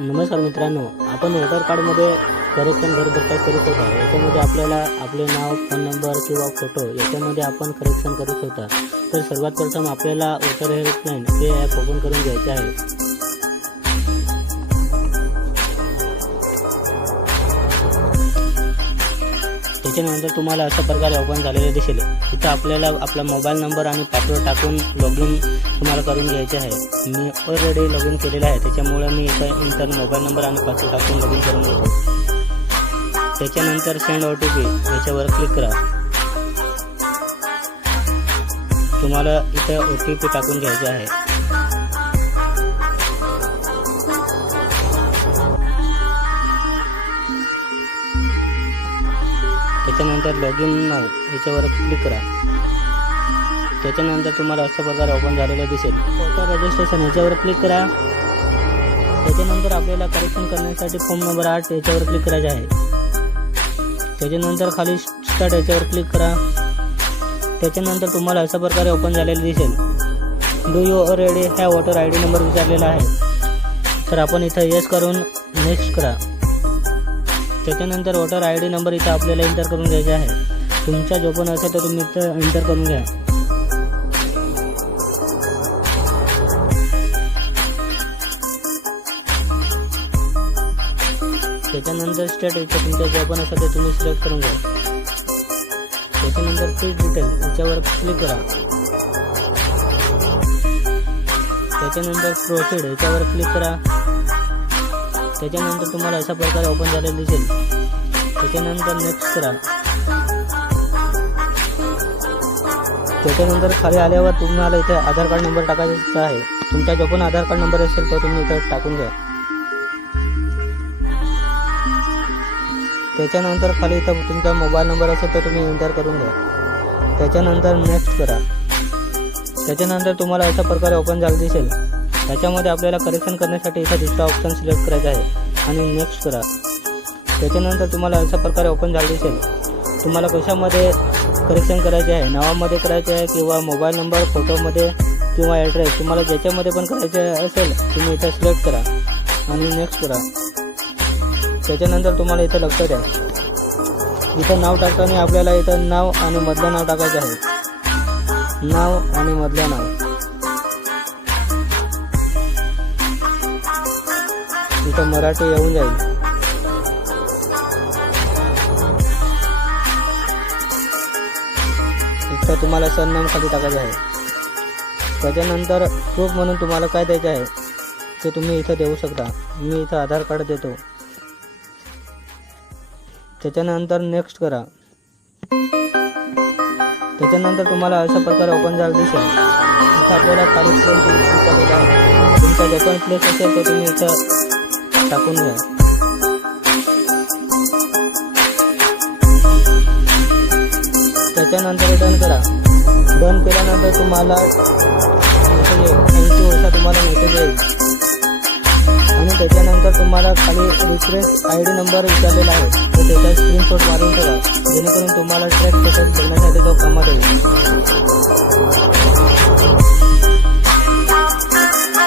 नमस्कार मित्रांनो, आपण वोटर कार्डमध्ये करेक्शन घर बसता करू शकता। याच्यामध्ये आपल्याला आपले नाव, फोन नंबर किंवा फोटो याच्यामध्ये आपण करेक्शन करू शकता। तर सर्वात प्रथम आपल्याला वोटर हेल्पलाइन हे ॲप ओपन करून घ्यायचे आहे। त्याच्यानंतर तुम्हाला अशा प्रकारे ओपन झालेले दिसेल। इथं आपल्याला आपला मोबाईल नंबर आणि पासवर्ड टाकून लॉगिन तुम्हाला करून घ्यायचे आहे। मी ऑलरेडी लॉगिन केलेला आहे, त्याच्यामुळे मी इथं इंटर मोबाईल नंबर आणि पासवर्ड टाकून लॉगिन करून घेतो। त्याच्यानंतर सेंड OTP याच्यावर क्लिक करा। तुम्हाला इथं OTP टाकून घ्यायचा आहे। त्याच्यानंतर लॉगिन नाव याच्यावर क्लिक करा। त्याच्यानंतर तुम्हाला अशा प्रकारे ओपन झालेलं दिसेल। वोटर रजिस्ट्रेशन याच्यावर क्लिक करा। त्याच्यानंतर आपल्याला करेक्शन करण्यासाठी फॉर्म नंबर 8 याच्यावर क्लिक करायचे आहे। त्याच्यानंतर खाली स्टार्ट याच्यावर क्लिक करा। त्याच्यानंतर तुम्हाला अशा प्रकारे ओपन झालेलं दिसेल। Do you already have voter ID number विचारलेला आहे, तर आपण इथं येस करून नेक्स्ट करा। त्याच्यानंतर वोटर ID नंबर इथं आपल्याला एंटर करून घ्यायचा आहे। तुमचा जो पण असेल तर तुम्ही इथं एंटर करून घ्या। त्याच्यानंतर स्टेट इथं तुमचा जो पण असेल तर तुम्ही सिलेक्ट करून घ्या। त्याच्यानंतर फीस डिटेल याच्यावर क्लिक करा। त्याच्यानंतर प्रोसीड याच्यावर क्लिक करा। त्याच्यानंतर तुम्हाला अशा प्रकारे ओपन झालेलं दिसेल। त्याच्यानंतर नेक्स्ट करा। त्याच्यानंतर खाली आल्यावर तुम्हाला इथे आधार कार्ड नंबर टाकायचा आहे। तुमचा जो पण आधार कार्ड नंबर असेल तो तुम्ही इथे टाकून घ्या। त्याच्यानंतर खाली इथं तुमचा मोबाईल नंबर असेल तर तुम्ही एंटर करून घ्या। त्याच्यानंतर नेक्स्ट करा। त्याच्यानंतर तुम्हाला अशा प्रकारे ओपन झालं दिसेल। त्याच्यामध्ये आपल्याला करेक्शन करण्यासाठी इथं दुसरा ऑप्शन सिलेक्ट करायचा आहे आणि नेक्स्ट करा। त्याच्यानंतर तुम्हाला अशा प्रकारे ओपन झालं दिसेल। तुम्हाला कशामध्ये करेक्शन करायचे आहे, नावामध्ये करायचे आहे किंवा मोबाईल नंबर, फोटोमध्ये किंवा ॲड्रेस, तुम्हाला ज्याच्यामध्ये पण करायचे असेल तुम्ही इथं सिलेक्ट करा आणि नेक्स्ट करा। त्याच्यानंतर तुम्हाला इथं लक्षात द्या, इथं नाव टाकताना आपल्याला इथं नाव आणि मधलं नाव टाकायचं आहे। नाव आणि मधलं नाव इथं मराठी येऊन जाईल। इथं तुम्हाला सरनाम खाली टाकायचं आहे। त्याच्यानंतर प्रूफ म्हणून तुम्हाला काय द्यायचं आहे ते तुम्ही इथं देऊ शकता। मी इथं आधार कार्ड देतो। त्याच्यानंतर नेक्स्ट करा। त्याच्यानंतर तुम्हाला अशा प्रकारे ओपन झालं दिसेल। इथं आपल्याला खाली प्लेस दिलेला आहे। तुमचा जो पण प्लेस असेल तो तुम्ही इथं टाकून घ्या। त्याच्यानंतर डन करा। डन केल्यानंतर तुम्हाला मेसेज येईल, थँक्यू असा तुम्हाला मेसेज येईल। आणि त्याच्यानंतर तुम्हाला खाली रिफ्रेश ID नंबर विचारलेला आहे, तर त्याचा स्क्रीनशॉट मारून ठेवा, जेणेकरून तुम्हाला ट्रॅक स्टेटस बघण्यासाठी तो कामात येईल।